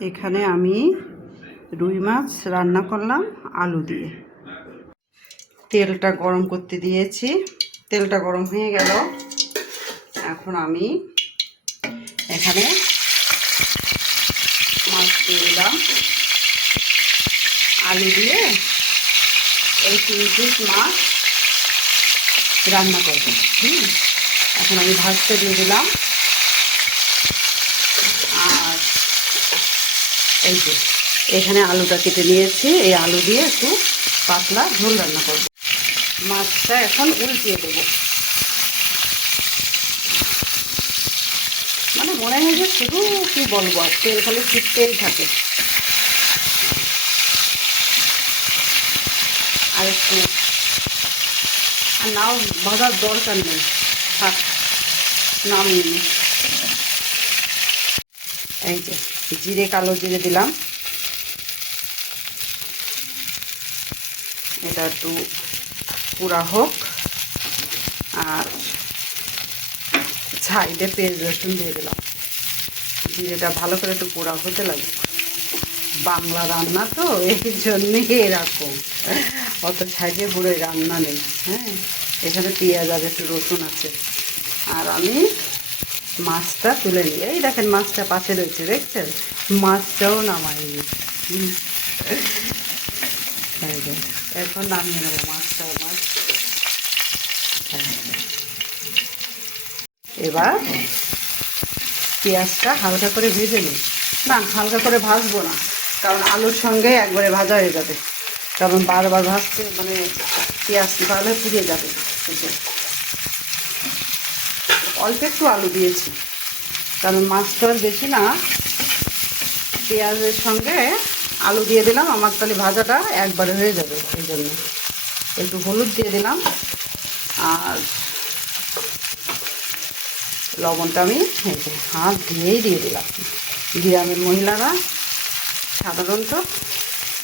এখানে আমি রুই মাছ রান্না করলাম আলু দিয়ে। তেলটা গরম করতে দিয়েছি। তেলটা গরম হয়ে গেল। এখন আমি এখানে মাছ দিয়ে দিলাম। আলু দিয়ে এই তিন পিস মাছ রান্না করব। হুম। এখন আমি ভাজতে দিয়ে দিলাম আর এই যে, এখানে আলুটা কেটে নিয়েছি, এই আলু দিয়ে একটু পাতলা ঝোল রান্না করব। মাছটা এখন উল্টিয়ে দেবো। মানে মনে হয় যে শুধু কি বলব, আর তেল খালি ছিটতেই থাকে। আর একটু, আর নাও ভাজার দরকার নেই। থাক, নামিয়ে নিই এই যে। জিরে, কালো জিরে দিলাম। এটা একটু পুরা হোক। আর ছাইডে পেঁয়াজ, রসুন দিয়ে দিলাম। জিরেটা ভালো করে একটু পোড়া হতে লাগে বাংলা রান্না তো, এই জন্যে এরকম। অত ছাইডে পুরো রান্না নেই হ্যাঁ? এখানে পেঁয়াজ আর একটু রসুন আছে। আর আমি মাছটা তুলে নিই এই দেখেন মাছটা পাশে রয়েছে, দেখছেন মাছটাও নামাইনি হুম। এই এখন নামিয়ে নেব মাছটা মাছ হ্যাঁ। এবার পেঁয়াজটা হালকা করে ভেজে নিই না, হালকা করে ভাজবো না, কারণ আলুর সঙ্গে একবারে ভাজা হয়ে যাবে কারণ বারবার ভাজতে মানে পেঁয়াজ তাহলে পুড়িয়ে যাবে। অল্প একটু আলু দিয়েছি। কারণ মাছটা আর বেশি না, পেঁয়াজের সঙ্গে আলু দিয়ে দিলাম, আমার তাহলে ভাজাটা একবারে হয়ে যাবে এই জন্য। একটু হলুদ দিয়ে দিলাম, আর লবণটা আমি হাত দিয়েই দিয়ে দিলাম। গ্রামের মহিলারা সাধারণত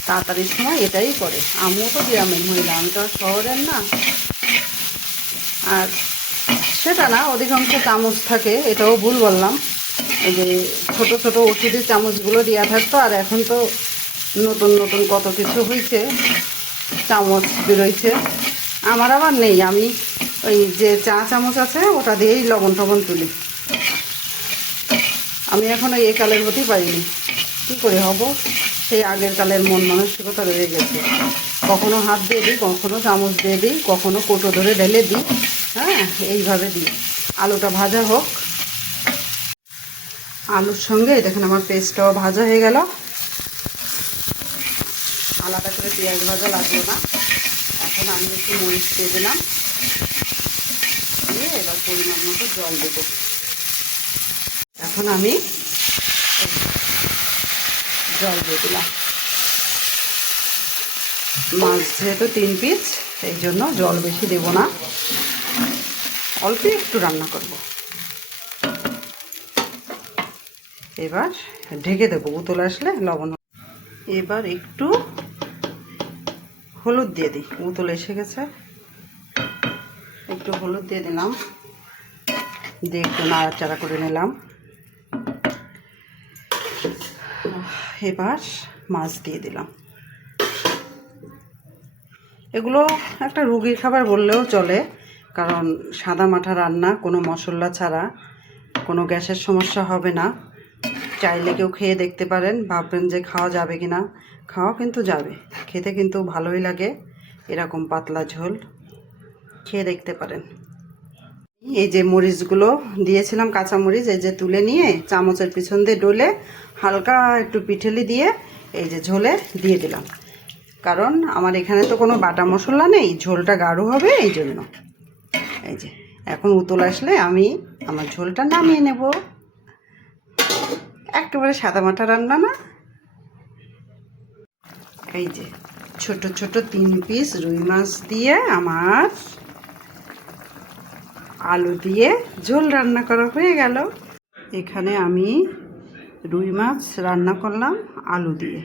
তাড়াতাড়ির সময় এটাই করে। আমিও তো গ্রামের মহিলা, আমি তো আর শহরের না। আর সেটা না, অধিকাংশ চামচ থাকে, এটাও ভুল বললাম। যে ছোট ছোট ওষুধের চামচগুলো দেওয়া থাকতো, আর এখন তো নতুন নতুন কত কিছু হয়েছে চামচ বেরোইছে। আমার আবার নেই, আমি ওই যে চা চামচ আছে, ওটা দিয়েই লবণ টবণ তুলি। আমি এখন ওই এই কালের হতেই পারিনি কী করে হব? সেই আগের কালের মন মানসিকতা রয়ে গেছে। কখনো হাত দিয়ে দিই, কখনো চামচ দিয়ে দিই, কখনো কোটো ধরে ঢেলে দিই। হ্যাঁ এইভাবে দিই। আলুটা ভাজা হোক। আলুর সঙ্গে দেখেন আমার পেস্টটাও ভাজা হয়ে গেল। আলাদা করে পেঁয়াজ ভাজা লাগবে না। এখন আমি একটু মরিচ দিয়ে দিলাম। দিয়ে এবার পরিমাণ মতো জল দেবো। এখন আমি জল দিয়ে দিলাম। মাছ যেহেতু তিন পিস, সেই জন্য জল বেশি দেব না। অল্প একটু রান্না করব। এবার ঢেকে দেবো, উতল আসলে লবণ। এবার একটু হলুদ দিয়ে দিই, উতল এসে গেছে। একটু হলুদ দিয়ে দিলাম, দিয়ে একটু নাড়াচাড়া করে নিলাম। এবার মাছ দিয়ে দিলাম। এগুলো একটা রুগীর খাবার বললেও চলে, কারণ সাদা মাঠা রান্না, কোনো মশলা ছাড়া কোনো গ্যাসের সমস্যা হবে না। চাইলে কেউ খেয়ে দেখতে পারেন, ভাববেন যে খাওয়া যাবে কি না খাওয়া কিন্তু যাবে, খেতে কিন্তু ভালোই লাগে, এরকম পাতলা ঝোল, খেয়ে দেখতে পারেন। এই যে মরিচগুলো দিয়েছিলাম, কাঁচা মরিচ, এই যে তুলে নিয়ে চামচের পিছন দিয়ে ডলে হালকা একটু পিঠেলি দিয়ে এই যে ঝোলে দিয়ে দিলাম। কারণ আমার এখানে তো কোনো বাটা মশলা নেই, ঝোলটা গাঢ় হবে এই জন্য এই যে, এখন উতল আসলে আমি আমার ঝোলটা নামিয়ে নেব। একেবারে সাদা মাটা রান্না না। এই যে, ছোট ছোট তিন পিস রুই মাছ দিয়ে আমার আলু দিয়ে ঝোল রান্না করা হয়ে গেল। এখানে আমি রুই মাছ রান্না করলাম আলু দিয়ে।